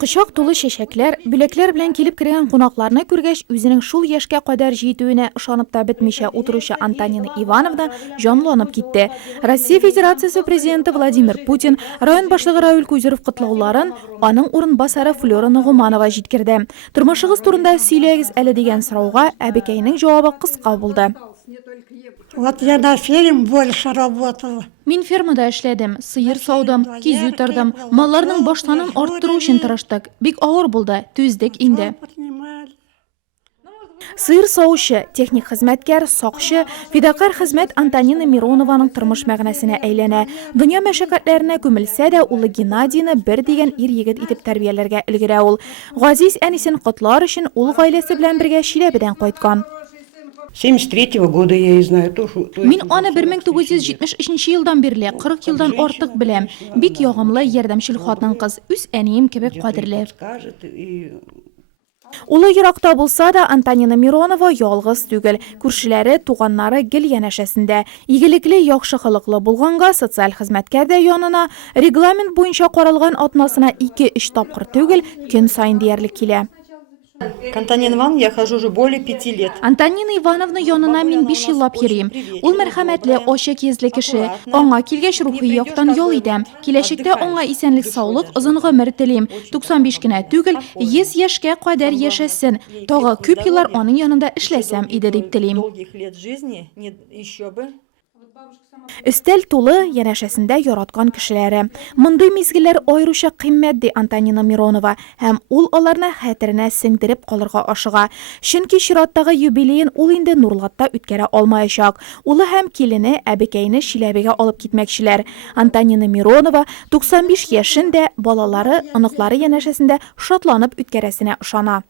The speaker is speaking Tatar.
Qışaq tulu şeşekler, bülekler bilen kelip kirgan qonaqlarni ko'rgach, o'zining shul yoshga qadar yetuvine ishonib da bitmisha o'tirishi Antonina Ivanovna jonlanib ketdi. Rossiya Federatsiyasi prezidenti Vladimir Putin rayon boshlig'i Raul Kuzerov qutlug'larin uning o'rinbosari Flora Nug'manova yetkirdi. Turmushingiz turida suylagingiz ali degan savolga abikayning javobi qisqa bo'ldi. Вот я на ферме больше работала. Men fermada ishladim, sıyır savdim, kiz yutardim, mallarning boshlanib orttiruv uchun tirishdik. Bek og'ir bo'ldi, tuzdik endi. Sıyır sovushi, texnik xizmatkar, soqchi, fidakor xizmat Antonina Mironovaning turmush ma'nasini aylana. Dunyo mashaqqatlarini ko'milsa-da, uli Gennadiyni bir degan er-yigit etib tarbiyalarga ilgari ul. G'aziz anisini qutlar uchun ul oilasi bilan birga Shilabidan qaytgan. 73-го года я и знаю. Men ona 1973 yildan beri 40 yildan ortiq bilam. Bek yo'g'imli yordamchil xotin qiz, o'z aniyim kabi qodirli. Uli Iroqda bo'lsa-da, Antonina Mironova yolg'iz tugil. Ko'rshilari, tug'anlari gil yanashasida. Yigilikli, yaxshi xilqli bo'lganga sotsial xizmatkarda yonina reglament bo'yicha qaralgan otmasina 2-3 topqir tugil, kun sayin deyarli kela. Антонина Ивановна, я хожу уже более 5 лет. Antonina Ivanovna yonina men 5 yillab yurayim. Ul marhamatli, o'sha kezli kishi. Onga kelgach ruhiy yoqdan yo'l edam. Kelashikda onga esenlik, sog'lik, uzun umr tilayim. 95 gina tugil, 100 yoshga qadar yashashin. Tog'a ko'p yillar uning yonida ishlasam edi deb tilayim. Долгих лет жизни, еще бы. Üstel to'li yanashasida yoratgan kishilari. Bunday mezgillar ayrisha qimmatli Antonina Mironova ham ul ularni xatirina singdirib qolirga oshiga. Chunki Shirotdagi yubileyin ul endi Nurlatda o'tkara olmayacak. Uli ham kelini abikayni Shilabiga olib ketmoqchilar. Antonina Mironova 95 yoshida bolalari, aniqlari yanashasida shodlanib o'tkarasina ishona.